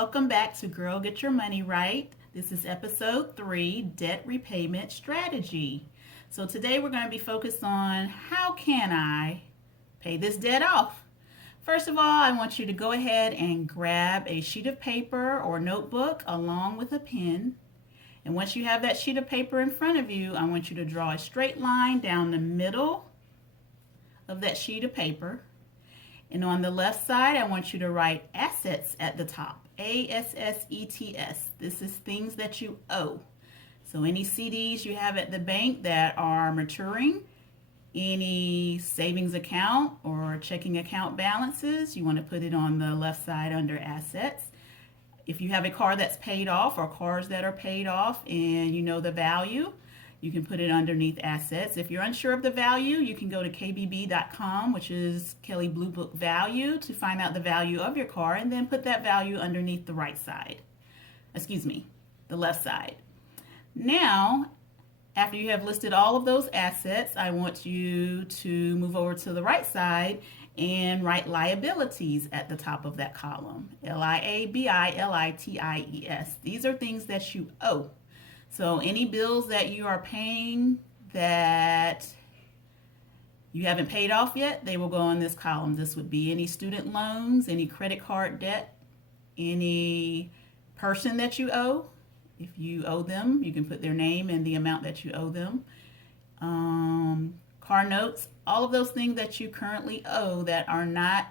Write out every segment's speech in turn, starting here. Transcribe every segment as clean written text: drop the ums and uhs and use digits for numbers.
Welcome back to Girl Get Your Money Right. This is episode 3, Debt Repayment Strategy. So today we're going to be focused on how can I pay this debt off? First of all, I want you to go ahead and grab a sheet of paper or notebook along with a pen. And once you have that sheet of paper in front of you, I want you to draw a straight line down the middle of that sheet of paper. And on the left side, I want you to write assets at the top. ASSETS. This is things that you owe. So any CDs you have at the bank that are maturing, any savings account or checking account balances, you want to put it on the left side under assets. If you have a car that's paid off or cars that are paid off and you know the value, you can put it underneath assets. If you're unsure of the value, you can go to kbb.com, which is Kelley Blue Book Value, to find out the value of your car and then put that value underneath the right side. The left side. Now, after you have listed all of those assets, I want you to move over to the right side and write liabilities at the top of that column. LIABILITIES. These are things that you owe. So any bills that you are paying that you haven't paid off yet, they will go in this column. This would be any student loans, any credit card debt, any person that you owe. If you owe them, you can put their name and the amount that you owe them. Car notes, all of those things that you currently owe that are not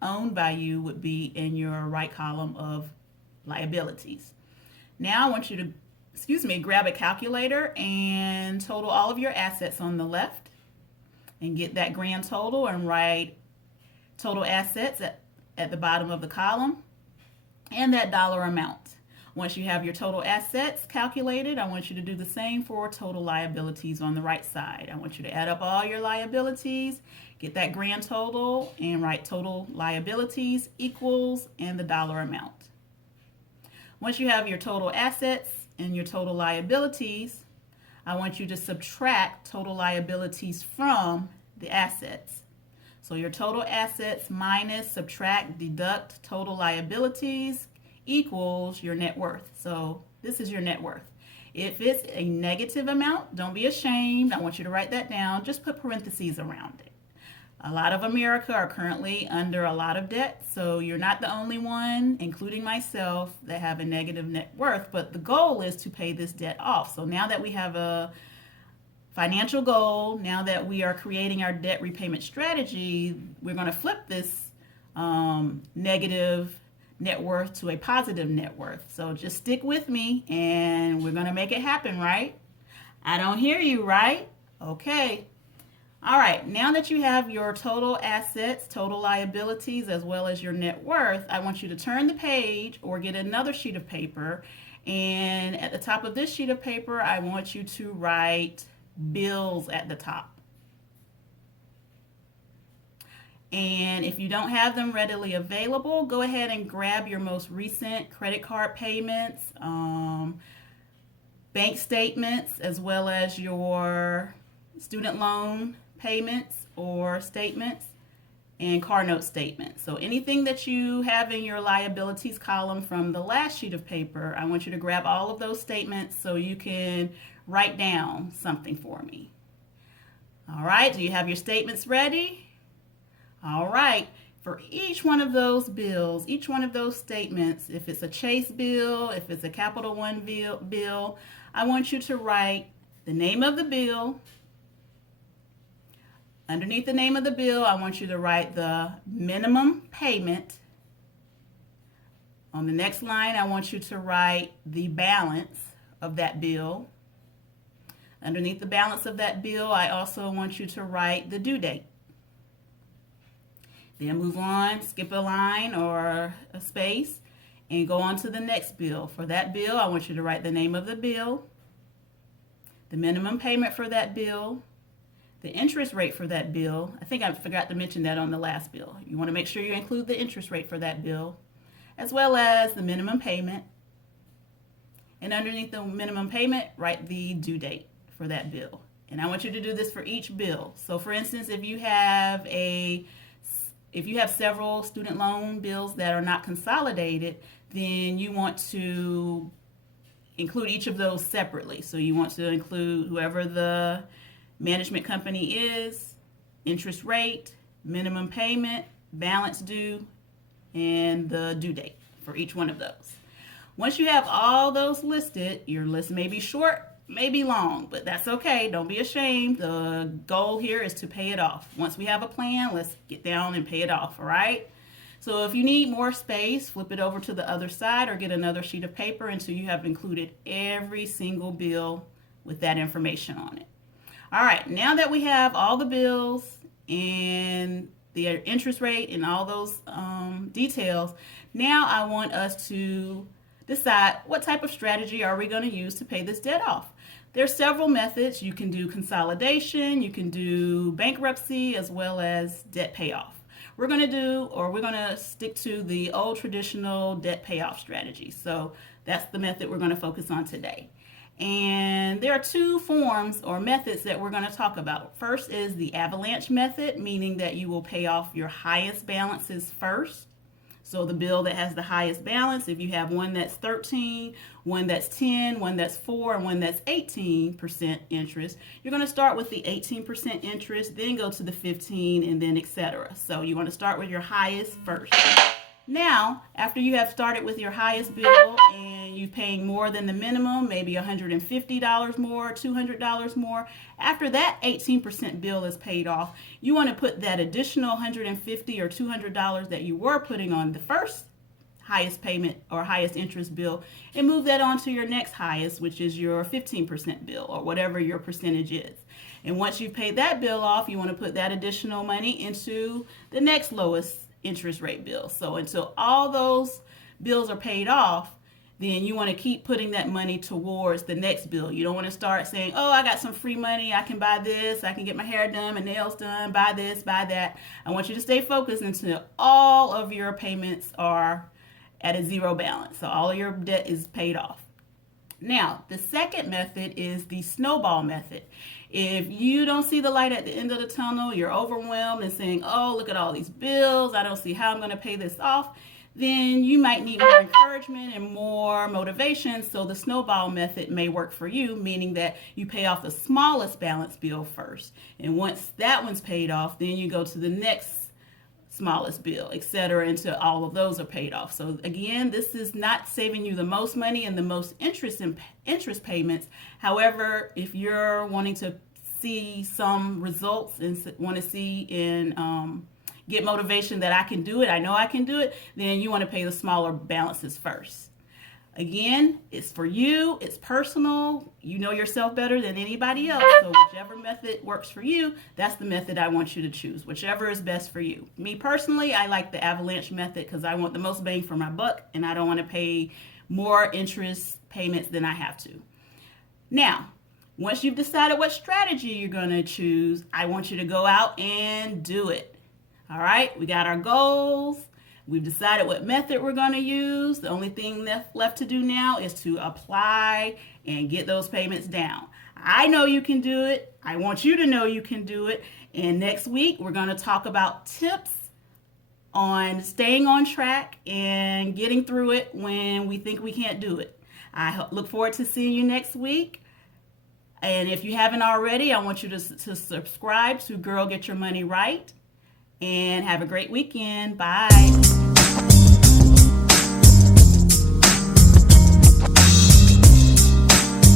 owned by you would be in your right column of liabilities. Now I want you to grab a calculator and total all of your assets on the left and get that grand total and write total assets at the bottom of the column and that dollar amount. Once you have your total assets calculated, I want you to do the same for total liabilities on the right side. I want you to add up all your liabilities, get that grand total, and write total liabilities equals and the dollar amount. Once you have your total assets and your total liabilities, I want you to subtract total liabilities from the assets. So your total assets minus, subtract, deduct total liabilities equals your net worth. So this is your net worth. If it's a negative amount, don't be ashamed. I want you to write that down. Just put parentheses around it. A lot of America are currently under a lot of debt, so you're not the only one, including myself, that have a negative net worth, but the goal is to pay this debt off. So now that we have a financial goal, now that we are creating our debt repayment strategy, we're going to flip this negative net worth to a positive net worth. So just stick with me and we're going to make it happen, right? I don't hear you, right? Okay. All right, now that you have your total assets, total liabilities, as well as your net worth, I want you to turn the page or get another sheet of paper. And at the top of this sheet of paper, I want you to write bills at the top. And if you don't have them readily available, go ahead and grab your most recent credit card payments, bank statements, as well as your student loan payments or statements and car note statements. So anything that you have in your liabilities column from the last sheet of paper, I want you to grab all of those statements so you can write down something for me. All right, do you have your statements ready? All right, for each one of those bills, each one of those statements, if it's a Chase bill, if it's a Capital One bill, I want you to write the name of the bill. Underneath the name of the bill, I want you to write the minimum payment. On the next line, I want you to write the balance of that bill. Underneath the balance of that bill, I also want you to write the due date. Then move on, skip a line or a space, and go on to the next bill. For that bill, I want you to write the name of the bill, the minimum payment for that bill, the interest rate for that bill. I think I forgot to mention that on the last bill. You want to make sure you include the interest rate for that bill, as well as the minimum payment. And underneath the minimum payment, write the due date for that bill. And I want you to do this for each bill. So for instance, if you have a if you have several student loan bills that are not consolidated, then you want to include each of those separately. So you want to include whoever the management company is, interest rate, minimum payment, balance due, and the due date for each one of those. Once you have all those listed, your list may be short, may be long, but that's okay. Don't be ashamed. The goal here is to pay it off. Once we have a plan, let's get down and pay it off, all right? So if you need more space, flip it over to the other side or get another sheet of paper until you have included every single bill with that information on it. All right, now that we have all the bills and the interest rate and all those details, now I want us to decide what type of strategy are we going to use to pay this debt off. There's several methods. You can do consolidation, you can do bankruptcy, as well as debt payoff. We're going to stick to the old traditional debt payoff strategy. So that's the method we're going to focus on today. And there are two forms or methods that we're going to talk about. First is the avalanche method, meaning that you will pay off your highest balances first. So the bill that has the highest balance, if you have one that's 13, one that's 10, one that's 4, and one that's 18% interest, you're going to start with the 18% interest, then go to the 15, and then etc. So you want to start with your highest first. Now, after you have started with your highest bill and you're paying more than the minimum, maybe $150 more, $200 more, after that 18% bill is paid off, you want to put that additional $150 or $200 that you were putting on the first highest payment or highest interest bill and move that on to your next highest, which is your 15% bill or whatever your percentage is. And once you've paid that bill off, you want to put that additional money into the next lowest interest rate bill. So until all those bills are paid off, then you want to keep putting that money towards the next bill. You don't want to start saying, oh, I got some free money, I can buy this, I can get my hair done, my nails done, buy this, buy that. I want you to stay focused until all of your payments are at a zero balance. So all of your debt is paid off. Now, the second method is the snowball method. If you don't see the light at the end of the tunnel, you're overwhelmed and saying, oh, look at all these bills, I don't see how I'm going to pay this off, then you might need more encouragement and more motivation. So the snowball method may work for you, meaning that you pay off the smallest balance bill first. And once that one's paid off, then you go to the next smallest bill, etc., until all of those are paid off. So again, this is not saving you the most money and the most interest payments. However, if you're wanting to see some results and want to see and get motivation that I can do it, I know I can do it, then you want to pay the smaller balances first. Again, it's for you, it's personal, you know yourself better than anybody else, so whichever method works for you, that's the method I want you to choose, whichever is best for you. Me personally, I like the avalanche method because I want the most bang for my buck and I don't want to pay more interest payments than I have to. Now, once you've decided what strategy you're going to choose, I want you to go out and do it. All right, we got our goals. We've decided what method we're going to use. The only thing left to do now is to apply and get those payments down. I know you can do it. I want you to know you can do it. And next week, we're going to talk about tips on staying on track and getting through it when we think we can't do it. I look forward to seeing you next week. And if you haven't already, I want you to subscribe to Girl Get Your Money Right. And have a great weekend. Bye.